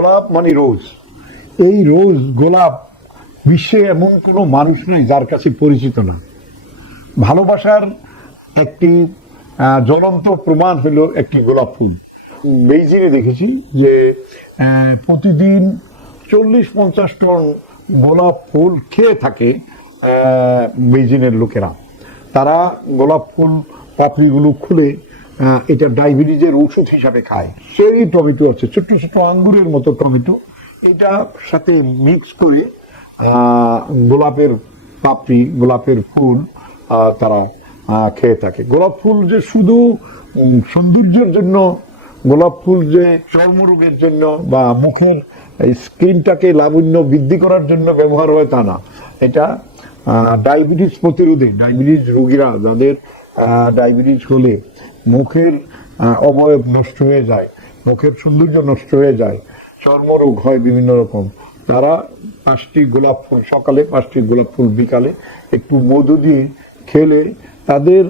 গোলাপ মানে রোজ। এই রোজ গোলাপ বিশ্বে এমন কোনো মানুষ নেই যার কাছে পরিচিত না। ভালোবাসার একটি জ্বলন্ত প্রমাণ হলো একটি গোলাপ ফুল। বেইজিংয়ে দেখেছি যে প্রতিদিন চল্লিশ পঞ্চাশ টন গোলাপ ফুল খেয়ে থাকে বেইজিংয়ের লোকেরা। তারা গোলাপ ফুল পাপড়িগুলো খুলে এটা ডায়াবেটিসের ওষুধ হিসাবে খায়। সেই টমেটো আছে, ছোট্ট ছোট্ট আঙ্গুরের মতো টমেটো। এটা সাথে মিক্স করে গোলাপের পাপড়ি, গোলাপের ফুল তারা খেয়ে থাকে। গোলাপ ফুল যে শুধু সৌন্দর্যের জন্য, গোলাপ ফুল যে চর্মরোগের জন্য বা মুখের স্কিনটাকে লাবণ্য বৃদ্ধি করার জন্য ব্যবহার হয় তা না। এটা ডায়াবেটিস প্রতিরোধে, ডায়াবেটিস রোগীরা যাদের ডায়াবেটিস হলে মুখের অবয়ব নষ্ট হয়ে যায়, মুখের সৌন্দর্য নষ্ট হয়ে যায়, চর্মরোগ হয় বিভিন্ন রকম। তারা পাঁচটি গোলাপ ফুল, সকালে পাঁচটি গোলাপ ফুল, বিকালে একটু মধু দিয়ে খেলে তাদের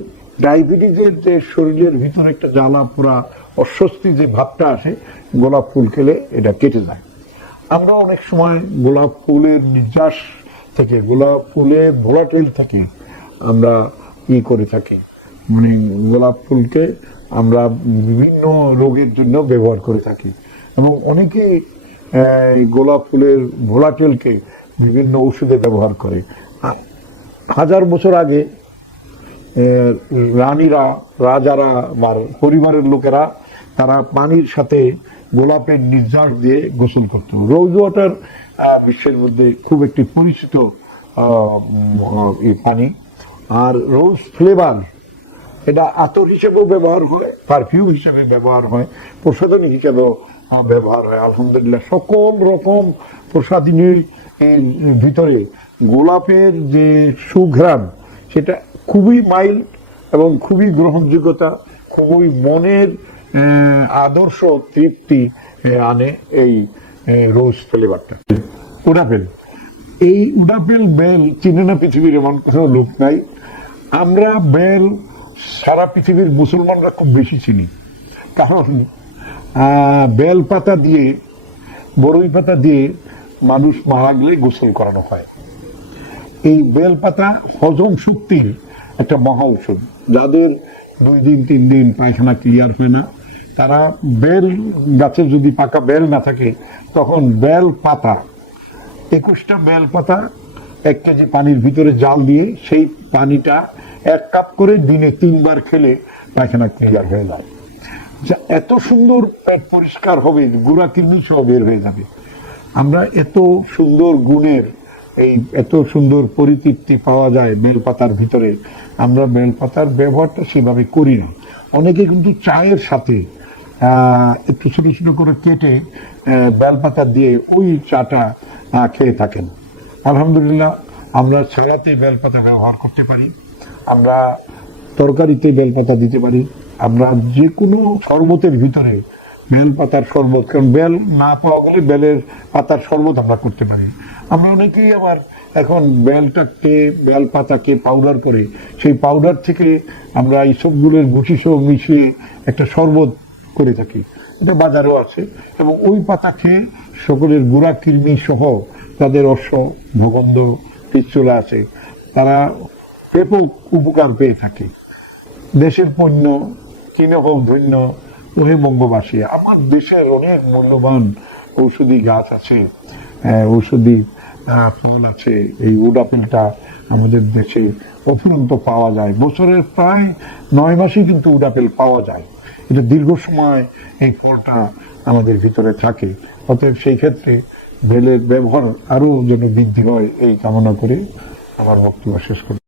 ডায়াবেটিসের যে শরীরের ভিতরে একটা জ্বালা পোড়া অস্বস্তি যে ভাবটা আসে, গোলাপ ফুল খেলে এটা কেটে যায়। আমরা অনেক সময় গোলাপ ফুলের নির্যাস থেকে, গোলাপ ফুলের ভোলাটেল থেকে, আমরা ই করে থাকি? মানে গোলাপ ফুলকে আমরা বিভিন্ন রোগের জন্য ব্যবহার করে থাকি। এবং অনেকে গোলাপ ফুলের ভোলাটেলকে বিভিন্ন ওষুধে ব্যবহার করে। হাজার বছর আগে রানীরা, রাজারা বা পরিবারের লোকেরা তারা পানির সাথে গোলাপের নির্যাস দিয়ে গোসল করত। রোজ ওয়াটার বিশ্বের মধ্যে খুব একটি পরিচিত পানি। আর রোজ ফ্লেভার এটা আতর হিসেবেও ব্যবহার হয় পারফিউম হিসেবে ব্যবহার হয়, প্রসাধনী হিসেবেও ব্যবহার হয়, আলহামদুলিল্লাহ। সকল রকম প্রসাধনীর ভিতরে গোলাপের যে সুঘ্রাণ, সেটা খুবই মাইল্ড এবং খুবই গ্রহণযোগ্যতা, খুবই মনের আদর্শ তৃপ্তি আনে এই রোজ ফ্লেভারটা উডাপেল এই উডাপেল বেল চিনে না পৃথিবীর এমন কোনো লোক নাই। আমরা বেল সারা পৃথিবীর মুসলমানরা খুব বেশি চিনি। কারণ আহ, বেল পাতা দিয়ে বড়ই পাতা দিয়ে মানুষ মারা গেলে গোসল করানো হয়। এই বেল পাতা হজম শক্তির একটা মহা ঔষধ। যাদের দুই দিন তিন দিন পায়খানা ক্লিয়ার হয় না তারা বেল গাছের যদি পাকা বেল না থাকে তখন বেল পাতা একুশটা বেল পাতা এক কেজি পানির ভিতরে জাল দিয়ে সেই পানিটা এক কাপ করে দিনে তিনবার খেলে পায়খানা ক্লিয়ার হয়ে যায়। এত সুন্দর পরিষ্কার হবে, গুড়া কিডনি সহ বের হয়ে যাবে। আমরা এত সুন্দর গুণের এই এত সুন্দর পরিতৃপ্তি পাওয়া যায় বেলপাতার ভিতরে। আমরা বেলপাতার ব্যবহারটা সেভাবে করি না। অনেকে কিন্তু চায়ের সাথে একটু ছোট ছোট করে কেটে বেলপাতা দিয়ে ওই চাটা খেয়ে থাকেন। আলহামদুলিল্লাহ আমরা ছাড়াতে বেলপাতা ব্যবহার করতে পারি। আমরা তরকারিতে বেলপাতা দিতে পারি। আমরা যে কোনো শরবতের ভিতরে বেল পাতার শরবত, কারণ বেল না পাওয়া গেলে বেলের পাতার শরবত আমরা করতে পারি। আমরা অনেকেই আবার এখন বেলটাকে বেল পাতাকে পাউডার করে, সেই পাউডার থেকে আমরা এই সবগুলোর গুটি সহ মিশিয়ে একটা শরবত করে থাকি। এটা বাজারও আছে এবং ওই পাতা খেয়ে সকলের গুড়া কৃমি সহ তাদের অশ্ব, ভগন্ধ পিচ্চলা আছে। তারা ব্যাপক উপকার পেয়ে থাকে। দেশের পণ্য কিনে হোক ধন্য ওহে বঙ্গবাসী আমার দেশের অনেক মূল্যবান ঔষধি গাছ আছে আহ, ঔষধি ফল আছে এই উডাপেলটা আমাদের দেশে অফুরন্ত পাওয়া যায়। বছরের প্রায় নয় মাসেই কিন্তু উডাপেল পাওয়া যায়। এটা দীর্ঘ সময় এই ফলটা আমাদের ভিতরে থাকে। অতএব সেই ক্ষেত্রে বেলের ব্যবহার আরও যেন বৃদ্ধি হয় এই কামনা করে আমার বক্তব্য শেষ করি